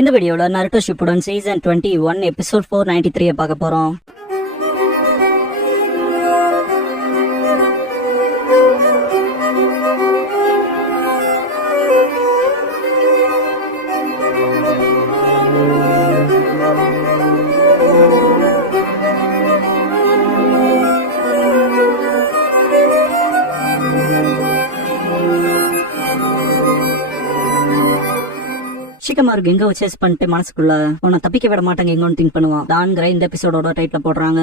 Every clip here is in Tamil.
இந்த வீடியோல நருட்டோ ஷிப்புடன் சீசன் 21 எபிசோட் 493 பார்க்க போறோம். ஷிகமாரு கெங்கோவை சேஸ் பண்ணிட்டு மனசுக்குள்ள உன்னை தப்பிக்க விட மாட்டாங்க எங்கன்னு திங்க் பண்ணுவான். தான்கிற இந்த எபிசோடோட டைட்டில போடுறாங்க.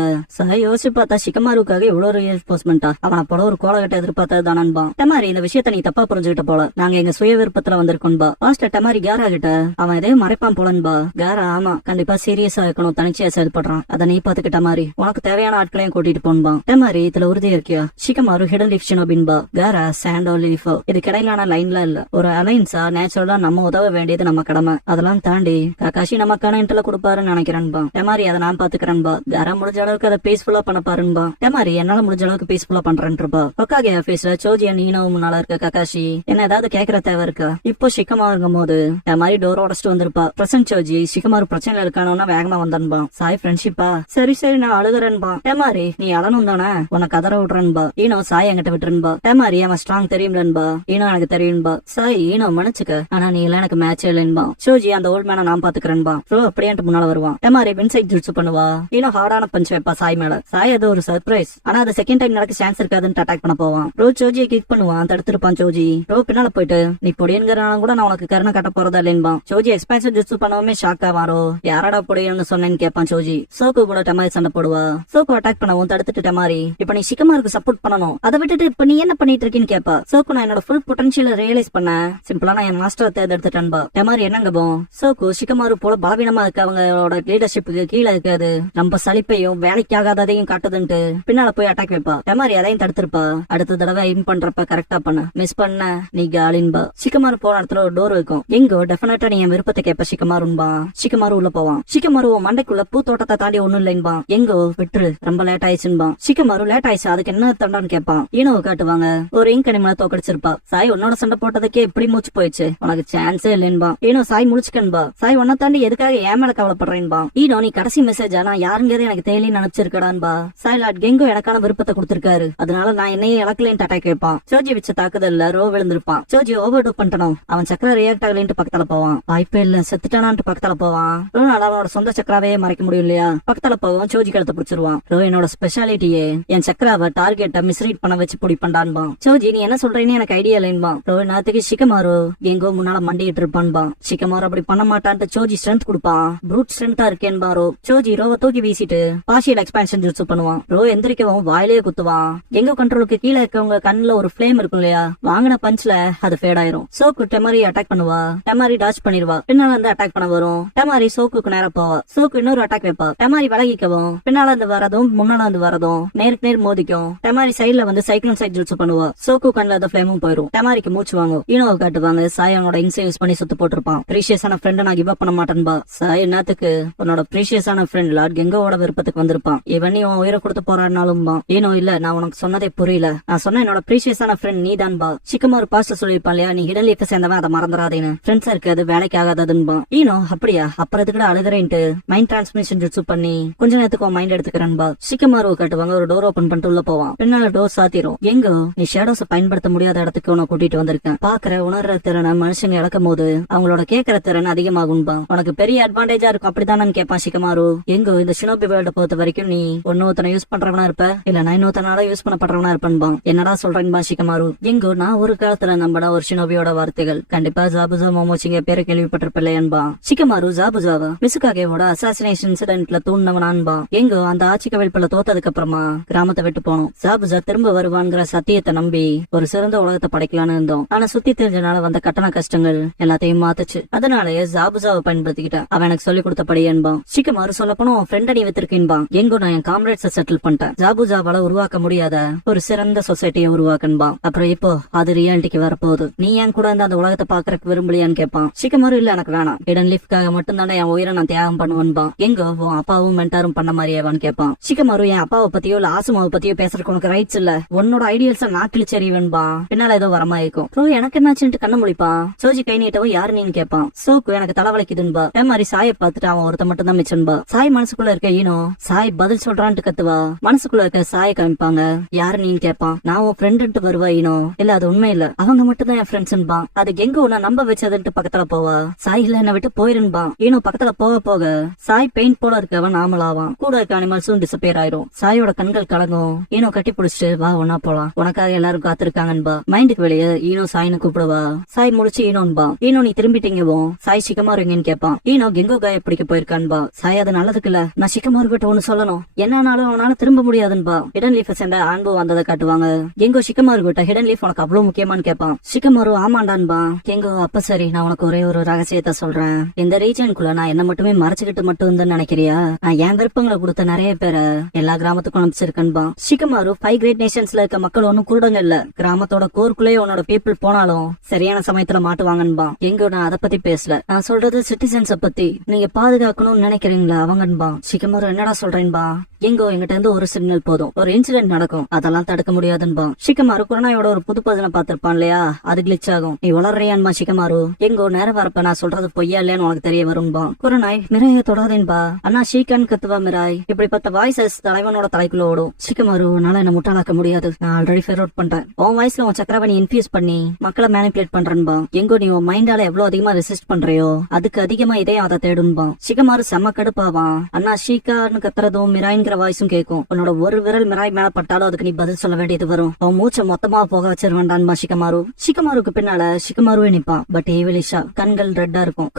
யோசிச்சு பார்த்தா ஷிகமாருக்காக இவ்வளவு ரீஎன்ஃபோர்ஸ்மெண்டா அவனை போல ஒரு கோலகட்ட எதிர்பார்த்தது தானன்பா. டெமாரி இந்த விஷயத்த நீ தப்பா புரிஞ்சுக்கிட்ட போல. நாங்க எங்க சுய விருப்பத்துல வந்திருக்கோம்பா. லாஸ்ட் டெமாரி கேரா கிட்ட அவன் எதையும் மறைப்பான் போலன்பா. கேரா ஆமா கண்டிப்பா சீரியஸா இருக்கணும், தனிச்சையா செயல்படுறான். அதை நீ பாத்துக்கிட்ட மாதிரி உனக்கு தேவையான ஆட்களையும் கூட்டிட்டு போன்பா. டெமாரி இதுல உறுதி இருக்கியா? ஷிகமாரு ஹிடன் லீஃப் ஷினோபின்பா. கேரா சாண்டோ லீஃப். இது கிடையிலான லைன்ல இல்ல, ஒரு அலைன்ஸா நேச்சுரலா நம்ம உதவ வேண்டியது நம்ம கடமை. அதெல்லாம் தாண்டி ககாஷி நமக்கான இன்ட்ல கொடுப்பாருன்னு நினைக்கிறேன்பா. டெமாரி அதை நான் பாத்துக்கிறேன்பா. யாரா முடிஞ்ச அளவுக்கு அதை பீஸ்ஃபுல்லா பண்ண பாருன்பா. டெமாரி என்னால முடிஞ்ச அளவுக்கு பீஸ்ஃபுல்லா பண்றேன்ருப்பா. ஹொக்காகே ஆபீஸ்ல சோஜியா நீனவும் முன்னால இருக்க ககாஷி என்ன ஏதாவது கேக்குற தேவை இருக்கா? இப்போ ஷிகமாரு இருக்கும் போது டெமாரி டோர் உடச்சிட்டு வந்திருப்பா. பிரசன்ட் சோஜி ஷிகமாரு பிரச்சனை இருக்கானோன்னா வேகமா வந்தான்பா. சாய் ஃப்ரெண்ட்ஷிப்பா? சரி நான் அழுகுறேன்பா. டெமாரி நீ அழனும் தானே, உனக்கு கதற விடுறேன்பா. ஈனோ சாய் என்கிட்ட விட்டுருன்பா. டெமாரி அவன் ஸ்ட்ராங் தெரியும்லன்பா. ஈனோ எனக்கு தெரியும்பா. சாய் ஈனோ மன்னிச்சுக்க, ஆனா நீ எல்லாம் எனக்கு மேட்ச் இல்லைன்பா. சோஜி அந்த ஓல்ட் மேன நான் பாத்துக்கிறேன்பா. அப்படியே முன்னால வருவான். டெமாரி இன்சைட் ஜுட்சு பண்ணுவா. ஈனோ ஹார்டான பஞ்ச் வைப்பா சாய் மேல. சாய் அது ஒரு சர்ப்ரைஸ், ஆனா அது செகண்ட் டைம் நடக்க சான்ஸ் இருக்காதுன்னு அட்டாக் பண்ண போவான். சோஜியை கிக் பண்ணுவான், தடுத்துருப்பான். சோஜி பின்னால போயிட்டு நீ பொடியன்கிறனால கூட நான் உனக்கு கருணை கட்ட போறதா இல்லைன்பா. சோஜி எக்ஸ்பேன்ஷன் ஜுட்சு பண்ணவுமே ஷாக்கா வாரோ. யாரடா பொடியன்னு சொன்னேன்னு கேட்பான் சோஜி. சோக்கு கூட டெமாரி சண்டை போடுவா. சோக்கு அட்டாக் பண்ணவும் தடுத்துட்டு டெமாரி இப்ப நீ ஷிகமாருக்கு சப்போர்ட் பண்ணணும், அதை விட்டுட்டு இப்ப நீ என்ன பண்ணிட்டு இருக்கீன்னு கேப்பா. சோக்கு நான் என்னோட ஃபுல் பொட்டன்ஷியல் ரியலைஸ் பண்ண சிம்பிளா நான் என் மாஸ்டரை தேர்ந்தெடுத்துட்டேன்பா. டெமாரி என்னங்கபோ சோக்கு ஷிகமாரு போல பலவீனமா இருக்கு, அவங்களோட லீடர்ஷிப்புக்கு கீழே இருக்காது, நம்ம சலிப்பையும் வேலைக்காகாததையும் காட்டுதுன்ட்டு பின்னால போய் அட்டாக் வைப்பா. டெமாரி அதையும் தடுத்திருப்பா. அடுத்த தடவை எய்ம் பண்றப்ப கரெக்டா பண்ண, மிஸ் பண்ண நீ காலின்பா. ஷிகமாரு போன இடத்துல ஒரு டோர் இருக்கும். எங்கோ டெஃபினட்டா நீ என் விருப்பத்தை கேப்ப ஷிகமாருன்பா. ஷிகமாரு உள்ள போவான். ஷிகமாரு மண்டைக்குள்ள பூ தோட்டத்தை தாண்டி ஒண்ணும் இல்லைன்பா. எங்கோ விட்டுரு, ரொம்ப லேட் ஆயிடுச்சுன்பா. ஷிகமாரு லேட் ஆயிடுச்சு அதுக்கு என்ன தண்டான்னு கேட்பான். ஈனோவை காட்டுவாங்க. ஒரு இங்க் அனிமலை தோக்கடிச்சிருப்பா. சாய் உன்னோட சண்டை போட்டதுக்கே இப்படி மூச்சு போயிடுச்சு, உனக்கு சான்ஸே இல்லைன்பா. ஈனோ சாய் முடிச்சுக்கன்பா. சாய் உன்ன தாண்டி எதுக்காக ஏன் மேல கவலைப்படுறேன்பா. ஈனோ நீ கடைசி மெசேஜ் ஆனா யாருங்கிறது எனக்கு தேவையில்லை நினைச்சிருக்கடான்பா. சாய் லாட் கெங்கோ எனக்கான விருப்பத்தை கொடுத்திருக்காரு, அதனால நான் என்னையே இழக்கலைன்னு அட்டாக் வைப்பான். சோஜி வச்ச தாக்குதல்ல ரோ விழுந்திருப்பான். சோஜி ஓவர் டூ பண்ணிட்டனும், அவன் சக்கர ரியாக்ட் ஆகலன்ட்டு பக்கத்துல போவான். வாய்ப்பே இல்ல செத்துட்டானான்ட்டு பக்கத்துல போவான். அவனோட சொந்த சக்கராவே மறைக்க முடியும் இல்லையா? பக்கத்துல போவான். சோஜி கழுத்தை பிடிச்சிருவான். ரோ என்னோட ஸ்பெஷாலிட்டியே என் சக்கராவை டார்கெட்டை மிஸ்ரீட் பண்ண வச்சு பொடி பண்ணான்பான். சோஜி நீ என்ன சொல்றேன்னு எனக்கு ஐடியா இல்லைன்பா. ரோ நேரத்துக்கு ஷிகமாரு எங்கோ முன்னால மண்டிட்டு இருப்பான்பா. ஷிகமாரு அப்படி பண்ண மாட்டான்ட்டு சோஜி ஸ்ட்ரென்த் கொடுப்பான். ப்ரூட் ஸ்ட்ரென்த்தா இருக்கேன்பா. ரோ சோஜி ரோவை தூக்கி வீசிட்டு பார்ஷியல் எக்ஸ்பான்ஷன் ஜுட்சு பண்ணுவான். ரோ எந்திரிக்கவும் வாயிலேயே குத்துவான். எங்க கண்ட்ரோலுக்கு கீழே இருக்கவங்க கண்ணுல ஒரு ஃபிளேம் இருக்கும் இல்லையா, வாங்கின பஞ்ச்ல அது ஃபேட் ஆயிரும். சோக்கு டெமாரி அட்டாக் பண்ணுவா. டெமாரி டாச் பண்ணிடுவா. பின்னால இருந்து அட்டாக் பண்ண வரும். டெமாரி சோக்குக்கு நேரம் போவா. சோக்கு இன்னொரு அட்டாக் வைப்பா. டெமாரி விலகிக்கவும் பின்னால இருந்து வரதும் முன்னால இருந்து வரதும் நேருக்கு நேர் மோதிக்கும். டெமாரி சைட்ல வந்து சைக்ளோன் சைட் ஜுட்சு பண்ணுவா. சோக்கு கண்ணுல அந்த ஃபிளேமும் போயிரும். டெமாரிக்கு மூச்சு வாங்கும். ஈனோவை காட்டுவாங்க. சாய் அவனோட இன்சை யூஸ் பண்ணி சுத்து போட்டிருப்பான். ப்ரீஷியஸான ஃப்ரெண்ட் நான் கிவ் அப் பண்ண மாட்டேன்பா. சாய் என்னத்துக்கு உன்னோட ப்ரீஷியஸான ஃப்ரெண்ட் லார்ட் கெங்கோவோட விருப்பத்துக்கு வந்திருப்பான். இவன் நீ உன் உயிரை கொடுத்து போராடினாலும் ஏனோ இல்ல நான் உனக்கு சொன்னதே புரியல. நான் சொன்ன என்னோட ப்ரீஷியஸான ஃப்ரெண்ட் நீ தான்பா. ஷிகமாரு பாஸ்ட் சொல்லிருப்பான் இல்லையா, நீ ஹிடன் லீஃப் சேர்ந்தவன், அதை மறந்துடாதேன்னு. ஃப்ரெண்ட்ஸா இருக்காது வேலைக்கு ஆகாததுன்பா. ஈனோ அப்படியா அப்புறத்துக்கு அழுகிறேன்ட்டு மைண்ட் டிரான்ஸ்மிஷன் ஜுட்சு பண்ணி கொஞ்ச நேரத்துக்கு உன் மைண்ட் எடுத்துக்கிறேன்பா. ஷிகமாரு காட்டுவாங்க. ஒரு டோர் ஓபன் பண்ணிட்டு உள்ள போவான். பின்னால டோர் சாத்திரும். எங்கோ நீ ஷேடோஸை பயன்படுத்த முடியாத இடத்துக்கு உன கூட்டிட்டு வந்திருக்கேன். பாக்குற உணர்ற திறனை மனுஷங்க இழக்கும் போது அவங்களோட கேட்கற திறன் அதிகமாகும்பா. உனக்கு பெரிய அட்வான்டேஜா இருக்கும் அப்படிதானு கேட்பான் ஷிகமாரு. எங்கோ இந்த ஷினோபி வேர்ல்ட பொறுத்த வரைக்கும் நீ ஒன்னொருத்தனை யூஸ் பண்றவனா இருப்ப, இல்ல நான் இன்னொருத்தனால யூஸ் பண்ணப்படுறவனா இருப்பேன்பா. என்னடா சொல்றேன்பா ஷிகமாரு. எங்கோ நான் ஒரு காலத்துல நம்பட ஒரு ஷினோபியோட வார்த்தைகள் கண்டிப்பா ஜாபுஜா மோமோச்சிங்க பேரை கேள்விப்பட்டிருப்பில்லையன்பா. Shikamaru ஜாபுஜாவா மிசுகாகேவோட assassination இன்சிடென்ட்ல தூண்டவனான்பா. எங்கோ அந்த ஆட்சி கவிழ்ப்புல தோத்ததுக்கு அப்புறமா கிராமத்தை விட்டு போனோம். ஜாபுஜா திரும்ப வருவான்ங்கிற சத்தியத்தை நம்பி ஒரு சிறந்த உலகத்தை படைக்கலான்னு இருந்தோம். ஆனா சுத்தி தெரிஞ்சனால வந்த கட்டண கஷ்டங்கள் எல்லாத்தையும் மாத்துச்சு. அதனாலயே ஜாபுஜாவை பயன்படுத்திக்கிட்டேன். அவன் எனக்கு சொல்லி கொடுத்தபடி என்பா. ஷிகமாரு சொல்ல போனா ஃப்ரெண்ட் நீ வித்திருக்கேன்பா. எங்கோ நான் என் காம்ரேட்ஸை செட்டில் பண்ணிட்டேன். ஜாபுஜாவால உருவாக்க முடியாத ஒரு சிறந்த சொசைட்டியை உருவாக்கன்பா. அப்புறம் இப்போ அது ரியாலிட்டிக்கு வரப்போகுது. நீ ஏன் கூட அந்த உலகத்தை பாக்குறதுக்கு விரும்பலையான்னு கேட்பான். ஷிகமாரு இல்ல எனக்கு வேணாம், ஹிடன் லீஃப்காக மட்டும் தானே என் உயிரை நான் தியாகம் பண்ணுவேன்பா. எங்கோ உன் அப்பாவும் மென்டாரும் பண்ண மாதிரியாவான்னு கேட்பான். ஷிகமாரு என் அப்பாவை பத்தியோ இல்ல ஆசுமாவை பத்தியோ பேசுறதுக்கு உனக்கு ரைட்ஸ் இல்ல, உன்னோட ஐடியல்ஸ நான் கிழிச்சறிவேன்பா. பின்னால ஏதோ வரமா இருக்கும். எனக்கு என்னாச்சுன்னு கண்ண முழிப்பான். சோஜி கை நீட்டவும் யாரு நீன்னு கேட்பான். கேட்பான். சோக்கு எனக்கு தலைவலிக்குதுன்பா. அதே மாதிரி சாயை பார்த்துட்டு அவன் ஒருத்த மட்டும் தான் மிச்சன்பா. சாய் மனசுக்குள்ள இருக்க ஈனோ சாய் பதில் சொல்றான்ட்டு கத்துவா. மனசுக்குள்ள இருக்க சாயை காமிப்பாங்க. யாரு நீன்னு கேட்பான். நான் உன் ஃப்ரெண்டுன்ட்டு வருவா ஈனோ. இல்ல அது உண்மை இல்ல, அவங்க மட்டும் தான் என் ஃப்ரெண்ட்ஸ்ன்பா. அது கெங்கு உன்னை நம்ப வச்சதுன்ட்டு பக்கத்துல போவா. சாய் இல்ல என்ன விட்டு போயிருன்பா. ஈனோ பக்கத்துல போக போக சாய் பெயிண்ட் போல இருக்கவன் நார்மல் ஆவான். கூட இருக்க அனிமல்ஸும் டிசப்பியர் ஆயிரும். சாயோட கண்கள் கலங்கும். ஈனோ கட்டி பிடிச்சிட்டு வா ஒன்னா போலாம், உனக்காக எல்லாரும் காத்திருக்காங்கன்பா. மைண்டுக்கு வெளியே ஈனோ சாயின்னு கூப்பிடுவா. சாய் முடிச்சு ஈனோன்பா. ஈனோ நீ திரும்பிட்டீங்கவோ. சாய் சிக்கமாரு எங்கன்னு கேட்பான். ஈனோ கெங்கோ காய பிடிக்க போயிருக்கான்பா. சாய் அது நல்லதுக்குல்ல, நான் சிக்கமாரு கிட்ட ஒண்ணு சொல்லணும், என்னன்னாலும் அவனால திரும்ப முடியாதுன்பா. ஹிடன் லீஃப் சேர்ந்த ஆன்போ வந்ததை காட்டுவாங்க. கெங்கோ சிக்கமாரு கிட்ட ஹிடன் லீஃப் உனக்கு அவ்வளவு முக்கியமானு கேட்பான். சிக்கமாரு ஆமாண்டான்பா. கெங்கோ அப்ப சரி, நான் உனக்கு ஒரே ஒரு ரகசியத்தை சொல்றேன். இந்த ரீஜனுக்குள்ள நான் என்ன மட்டுமே மறைச்சுக்கிட்டு மட்டும் இருந்தேன்னு நினைக்கிறியா? நான் என் விருப்பங்களை கொடுத்த நிறைய பேரை எல்லா கிராமத்துக்கும் அனுப்பிச்சிருக்கேன்பா. சிக்கமாரு 5 கிரேட் நேஷன்ஸ்ல இருக்க மக்கள் ஒன்னும் குருடங்க இல்ல. கிராமத்தோட கோர்க்குள்ளே உன்னோட பீப்புள் போனாலும் சரியான சமயத்துல மாட்டுவாங்கன்பா. எங்கோ நான் அதை பத்தி பேசல, நான் சொல்றது சிட்டிசன்ஸ பத்தி. நீங்க பாதுகாக்கணும்னு நினைக்கிறீங்களா அவங்கன்பா. சிக்கமாரு என்னடா சொல்றேன்பா. எங்கோ எங்கிட்ட இருந்து ஒரு சிக்னல் போதும், ஒரு இன்சிடென்ட் நடக்கும், அதெல்லாம் தடுக்க முடியாதுன்பா. சிக்கமாரு குரனாயோட ஒரு புது பதினை பார்த்திருப்பான் இல்லையா, அது கிளிச் ஆகும். நீ வளர்றியான்பா சிக்கமாரு. எங்கோ நேரம் வரப்ப நான் சொல்றது பொய்யா இல்லையான்னு உனக்கு தெரிய வரும்பா. குரனாய் மிராய தொடாதேன்பா. அண்ணா ஷீக்கான் கத்துவா மிராய். இப்படிப்பட்ட வாய்ஸஸ் தலைவனோட தலைக்குள்ள ஓடும். சிக்கமாரு உன்னால என்ன முட்டாளாக்க முடியாது, நான் ஆல்ரெடி ஃபேர் அவுட் பண்றேன். உன் வாய்ஸ்ல உன் சக்கரவணி இன்ஃபியூஸ் பண்ணி மக்களை மேனிபுலேட் பண்றேன்பா. எங்கோ நீ உன் மைண்டால எவ்வளவு அதிகமா ரெசிஸ்ட் பண்றியோ அதுக்கு அதிகமா இதே அதை தேடும்பா. சிக்கமாரு செம்ம கடுப்பாவான். அண்ணா ஷீக்கான்னு கத்துறதும் மிராயிங்கிற வாய்ஸும் கேட்கும். உன்னோட ஒரு விரல் மிராய் மேல பட்டாலும் அதுக்கு நீ பதில் சொல்ல வேண்டியது வரும். அவன் மூச்சை மொத்தமா போக வச்சிருவான்டான்பா சிக்கமாரு. சிக்கமாருக்கு பின்னால சிக்கமாருவே நிப்பான். பட் ஏவிலிஷா கண்கள் ரெட்டா இருக்கும்.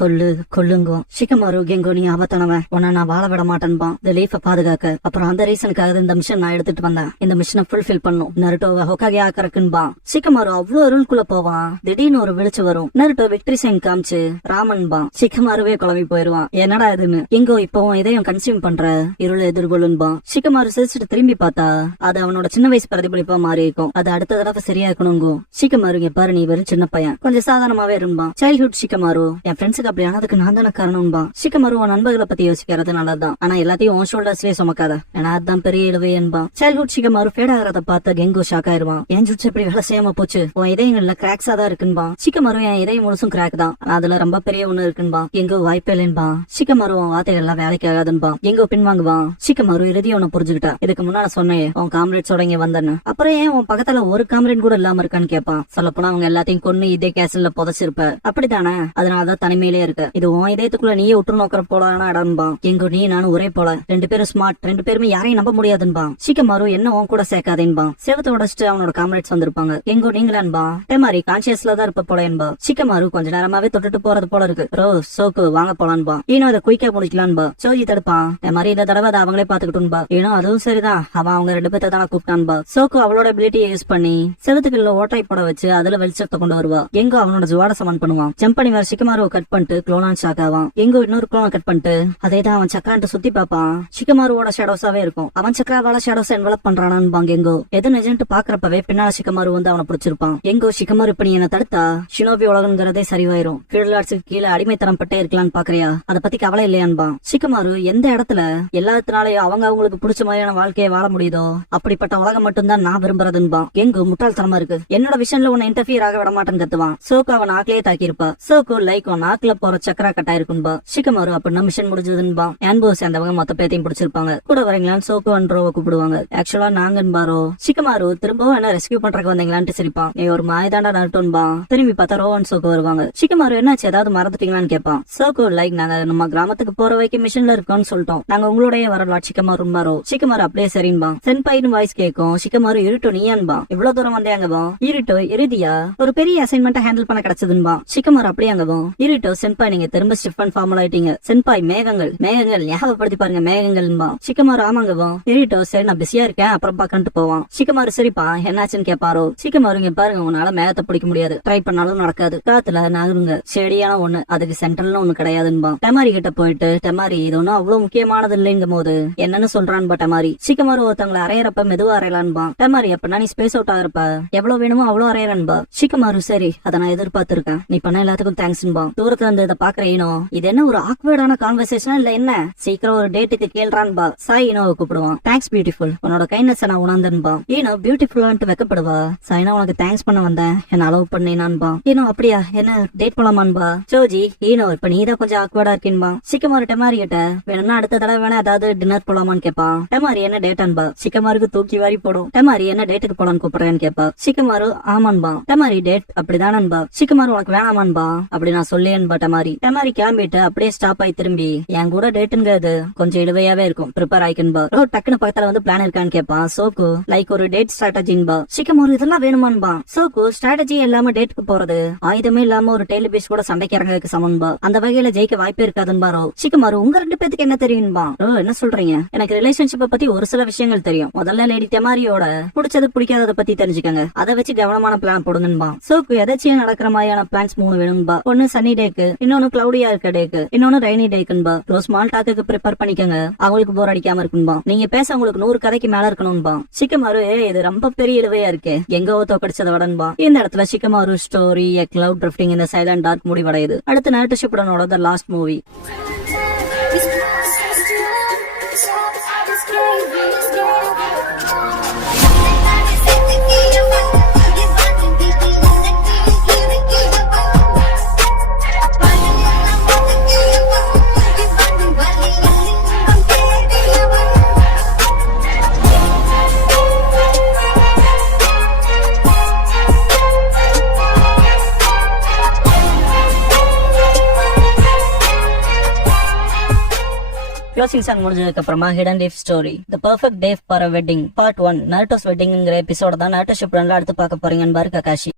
கொல்லுங்கும். சிக்கமாரு கெங்கோ நீ ஆபத்தானவன், உன்னை நான் வாழ விட மாட்டேன்பா. இந்த லீஃப பாதுகாக்க. அப்புறம் அந்த ரீசனுக்காக இந்த மிஷன் நான் எடுத்துட்டு வந்தேன். இந்த மிஷனை ஃபுல்ஃபில் பண்ணும். நருட்டோவை ஹொக்காகே ஆக்கறக்குன்பா. சிக்கமாரு அவ்வளவு அருள்குள்ள போவான். திடீர்னு ஒரு வெளிச்சு வரும். நருட்டோ விக்டரி சைன் காமிச்சு ராமன்பா. சிக்கமாருவே குழம்பி போயிருவான். என்னடா இதுன்னு. எங்கோ இப்பவும் இதையும் கன்சியூம் பண்ற இருளை எதிர்கொள்ளுன்பா. சிக்கமாரு சிரிச்சுட்டு திரும்பி பார்த்தா அது அவனோட சின்ன வயசு பிரதிபலிப்பா மாறி இருக்கும். அது அடுத்த தடவை சரியாக்கணுங்கும். சிக்கமாரு இங்க பாரு, நீ வெறும் சின்ன பையன், கொஞ்சம் சாதாரணமாவே இரும்பா. சைல்ட்ஹுட் சிக்கமாரு, என் ஃப்ரெண்ட்ஸுக்கு அப்படி ஆனதுக்கு நான் தானே காரணம்பா. சிக்கமாரு உன் நண்பர்களை பத்தி யோசிக்கிறது நல்லதுதான், ஆனா எல்லாத்தையும் உன் ஷோல்டர்ஸ்லயே சுமக்காத, ஏன்னா அதுதான் பெரிய இழுவே என்பா. சைல்ட்ஹுட் சிக்கமாரு ஃபேட் ஆகிறத பார்த்த கெங்கோ ஷாக் ஆயிருவான். என் ஜுட்ஸ் எப்படி வேலை செய்யாம போச்சு, உன் இதயங்கள்ல கிராக்ஸா தான் இருக்குன்பா. சிக்கமாரு என் இதயம் முழுசும் கிராக் தான், ஆனா அதுல ரொம்ப பெரிய ஒண்ணு இருக்குன்பா. எங்கோ வாய்ப்பே இல்லைன்பா. சிக்கமாரு உன் வார்த்தைகள் எல்லாம் வேலைக்கு ஆகாதுன்பா. எங்கோ பின்வாங்குவான். சிக்கமாரு இறுதியை உன்னை புரிஞ்சுக்கிட்டா. இதுக்கு முன்னால சொன்னேன் உன் காம்ரேட்ஸோட இங்க வந்தேன்னு, அப்புறம் ஏன் உன் பக்கத்துல ஒரு காம்ரேட் கூட இல்லாம இருக்கான்னு கேட்பான். சொல்ல போனா அவங்க எல்லாத்தையும் கொன்னு இதே கேசல்ல புதைச்சிருப்ப, அப்படித்தானே? அதனாலதான் தனிமையிலே இருக்கு. இது உன் இதயத்துக்குள்ள நீயே உற்று நோக்கிற போலான இடம்பா. எங்கோ நீ நானும் ஒரே போல, 2 பேரும் ஸ்மார்ட், 2 பேருமே யாரையும் நம்ப முடியாதுன்பா. சிக்கமாரு என்ன உன் கூட சேர்க்காதேன்பா. செவத்தை உடச்சிட்டு அவனோட காம்ரேட்ஸ் வந்திருப்பாங்க. எங்கோ நீங்களான்பா மாதிரி கான்சியஸ்ல தான் இருப்ப போல என்பா. சிக்கமாரு கொஞ்ச நேரமாவே தொட்டுட்டு போறது போல இருக்கு. சோக்கு வாங்க போலான்பா. ஈனோ அதை குயிக்கா முடிக்கலான்பா. சோஜி தடுப்பான். மாதிரி இந்த தடவை அதை அவங்களே பாத்துக்கிட்டுன்பா. ஏனோ அதுவும் சரிதான், அவன் அவங்க 2 பேர்த்த தானே கூப்பிட்டான்பா. சோக்கு அவளோட எபிலிட்டியை யூஸ் பண்ணி செவத்துக்குள்ள ஓட்டை போட வச்சு அதுல வெளிச்சத்தை கொண்டு வருவா. எங்கோ அவனோட ஜுவாட சமன் பண்ணுவான். ஜம்ப் பண்ணி வர சிக்கமாருவை கட் பண்ணிட்டு குளோனான் ஷாக் ஆவான். எங்கோ இன்னொரு குளோனை கட் பண்ணிட்டு அதேதான் அவன் சக்கரான்ட்டு சுத்தி பாப்பான். சிக்கமாருவோட ஷேடோஸாவே இருக்கும். அவன் சக்கராவால ஷேடோஸ் என்வலப் பண்றானான்பாங்க. எங்கோ எது நிஜன்ட்டு பாக்குறப்பவே பின்னால சிக்கமாரு வந்து அவனை பிடிச்சிருப்பான். எங்கோ சிக்கமாரு இப்ப நீ என்ன தடுத்தா ஷினோபி உலகங்கிறதே சரிவாயிரும். ஃபீல்ட் ஆர்ட்ஸுக்கு கீழே அடிமைத்தரம் பட்டே இருக்கலான்னு பாக்குறியா? அதை பத்தி கவலை இல்லையான்பா. சிக்கமாரு எந்த இடத்துல எல்லாத்தினாலையும் அவங்களுக்கு பிடிச்ச மாதிரியான வாழ்க்கையை வாழ முடியுதோ அப்படிப்பட்ட உலகம் மட்டும்தான் நான் விரும்புறதுன்பா. எங்கு முட்டாள்தனமா இருக்கு, என்னோட விஷன்ல உன்னை இன்டர்ஃபியர் ஆக விட மாட்டேன்னு கத்துவான். சோக்கு அவன் நாக்கிலேயே தாக்கியிருப்பா. சோக்கு லைக்கோ நாக்குல போற சக்கரா கட்டா இருக்குன்பா. சிக்கமாரு அப்படின்னா மிஷன் முடிஞ்சதுன்பா. ஆன்போ சேர்ந்தவங்க மொத்த பேத்தையும் பிடிச்சிருப்பாங்க. கூட வரீங்களான்னு சோக்கு அன்ரோவை கூப்பிடுவாங்க. ஆக்சுவலா நாங்கன்பாரோ. சிக்கமாரு திரும்பவும் என்ன ரெஸ்கியூ பண்றதுக்கு வந்தீங்களான்னு சிரிப்பான். நீ ஒரு மாயதாண்டா நட்டுன்பா. திரும்பி பார்த்தா ரோவன் சோக்கு வருவாங்க. சிக்கமாரு என்னாச்சு, ஏதாவது மறந்துட்டீங்களான்னு கேட்பான். சோக்கு லைக் நாங்க நம்ம கிராமத்துக்கு போற வரைக்கும் மிஷன்ல இருக்கோம்னு சொல்லிட்டோம், நாங்க உங்களோடய வரலாம் சிக்கமாருன்பாரோ. சிக்கமாரு அப்படியே சரின்பா. சென்பாயின்னு வாய்ஸ் கேட்கும். சிக்கமாரு இருட்டோ நீயான்பா. இவ்வளவு தூரம் வந்தேங்கவோ. இருட்டோ இறுதியா ஒரு பெரிய அசைன்மெண்ட் ஹேண்டில் பண்ண கிடைச்சதுன்பா. சிக்கமாரு அப்படியாங்கவோ. இருட்டோ சென்பாய் நீங்க திரும்ப ஸ்டிஃபன் ஃபார்மல் ஆயிட்டீங்க. சென்பாய் மேகங்கள் ஞாபகப்படுத்தி பாருங்க மேகங்கள்பா. சிக்கமாரு ஆமாங்கவோ. இருட்டோ சரி நான் பிஸியா இருக்கேன் அப்புறம் பாக்கன்ட்டு போவான். சிக்கமாரு சரிப்பா என்னாச்சுன்னு கேட்பாரோ. சிக்கமாரு இங்க பாருங்க, உன்னால மேகத்தை பிடிக்க முடியாது, ட்ரை பண்ணாலும் நடக்காது, காத்துல நகருங்க, செடியான ஒண்ணு, அதுக்கு சென்ட்ரல்னு ஒண்ணு கிடையாதுன்பா. டெமாரி கிட்ட போயிட்டு டெமாரி இது ஒன்னும் அவ்வளவு முக்கியமானது இல்லைங்கும் போது என்னன்னு சொல்றான்பா டெமாரி. சிக்கமாரு ஒருத்தவங்களை அரையறப்ப மெதுவா அரையலான்பா. டெமாரி அப்படின்னா நீ ஸ்பேஸ் அவுட் ஆகிறப்ப எவ்வளவு வேணுமோ அவ்வளவு அரையறன்பா. சிக்கமாரு சரி அதை நான் எதிர்பார்த்திருக்கேன், நீ பண்ண எல்லாத்துக்கும் தேங்க்ஸ்ன்பா. தூரத்துல இருந்து இதை பாக்குறீனோ இது என்ன ஒரு ஆக்வர்டான கான்வர்சேஷன் இல்ல என்ன, சீக்கிரம் ஒரு டேட்டுக்கு கேள்றான்பா. சாய் ஈனோவை கூப்பிடுவான். தேங்க்ஸ் பியூட்டிஃபுல், உன்னோட கைண்ட்னஸ் நான் உணர்ந்தன்பா. ஈனோ பியூட்டிஃபுல்லான்ட்டு வெக்கப்படுவா. சாய்னா உனக்கு தேங்க்ஸ் பண்ண வந்தேன், என்ன அலோவ் பண்ணினான்பா. ஈனோ அப்படியா, என்ன டேட் போலாமா ஆமான்பா. சோஜி ஈனோ இப்ப நீதான் கொஞ்சம் ஆக்வர்டா இருக்கீன்பா. சிக்கமாரு டெமாரி கிட்ட வேணும்னா அடுத்த தடவை வேணா ஏதாவது டின்னர் போலாமான்னு கேப்பா. டெமாரி என்ன டேட்டான்பா. சிக்கமாருக்கு தூக்கி வாரி போடும். டெமாரி என்ன டேட்டுக்கு போலான்னு கூப்பிடுறேன்னு கேப்பா. சிக்கமாரு ஆமான்பா. டெமாரி டேட் அப்படிதானன்பா. சிக்கமாரு உனக்கு வேணாமான்பா அப்படி நான் சொல்லேன்பா. டெமாரி கிளம்பிட்டு அப்படியே ஸ்டாப் ஆகி திரும்பி என் கூட டேட்டுங்கிறது கொஞ்சம் இழுவையாவே இருக்கும், ப்ரிப்பேர் ஆயிக்கன்பா. டக்குனு பக்கத்துல வந்து பிளான் இருக்கான்னு கேப்பா. சோக்கு லைக் ஒரு டேட் ஸ்ட்ராட்டஜின்பா. சிக்கமாரு இதெல்லாம் வேணுமான்பா. சோக்கு ஸ்ட்ராட்டஜி இல்லாம டேட்டுக்கு போறது ஆயுதமே இல்லாம ஒரு டெய்லி பீஸ் கூட சண்டைக்கு இறங்கிறதுக்கு சமன்பா. அந்த வகையில ஜெயிக்க வாய்ப்பே இருக்காதுன்பாரோ. சிக்கமாரு உங்க 2 பேத்துக்கு என்ன தெரியும்பா. என்ன சொல்றீங்க? எனக்கு ரிலேஷன்ஷிப்பை பத்தி ஒரு சில விஷயங்கள் தெரியும். முதல்ல லேடி டெமாரியோட பிடிச்சது பிடிக்காதத பத்தி தெரிஞ்சுக்கங்க. அதை வச்சு கவனமான பிளான் போடுங்கன்பா. சோக்கு எதாச்சும் நடக்கிற மாதிரியான பிளான்ஸ் 3 வேணும்பா. ஒன்னு சன்னி டேக்கு, இன்னொன்னு கிளவுடியா இருக்க டேக்கு, இன்னொன்னு ரெய்னி டேக்குன்பா. ஸ்மால் டாக்கு ப்ரிப்பேர் பண்ணிக்கங்க. அவங்களுக்கு போர் அடிக்காம இருக்கும்பா. நீங்க பேச உங்களுக்கு 100 கதைக்கு மேல இருக்கணும்பா. சிக்கமாரு இது ரொம்ப பெரிய இழுவையா இருக்கே, எங்க தோக்கடிச்சத வடன்பா. இந்த இடத்துல Shikamaru story a cloud drifting இந்த சைலண்ட் டார்க் முடிவடையுது. அடுத்து நாருட்டோ ஷிப்புடனோட the last movie. Closing song முடிஞ்சதுக்கு அப்புறமா hidden leaf story the perfect day for a wedding part 1 Naruto's வெட்டிங்ங்கிற எபிசோட தான் நாருட்டோ ஷிப்புடன்ல அடுத்து பார்க்க போறீங்கன்னு பாரு ககாஷி.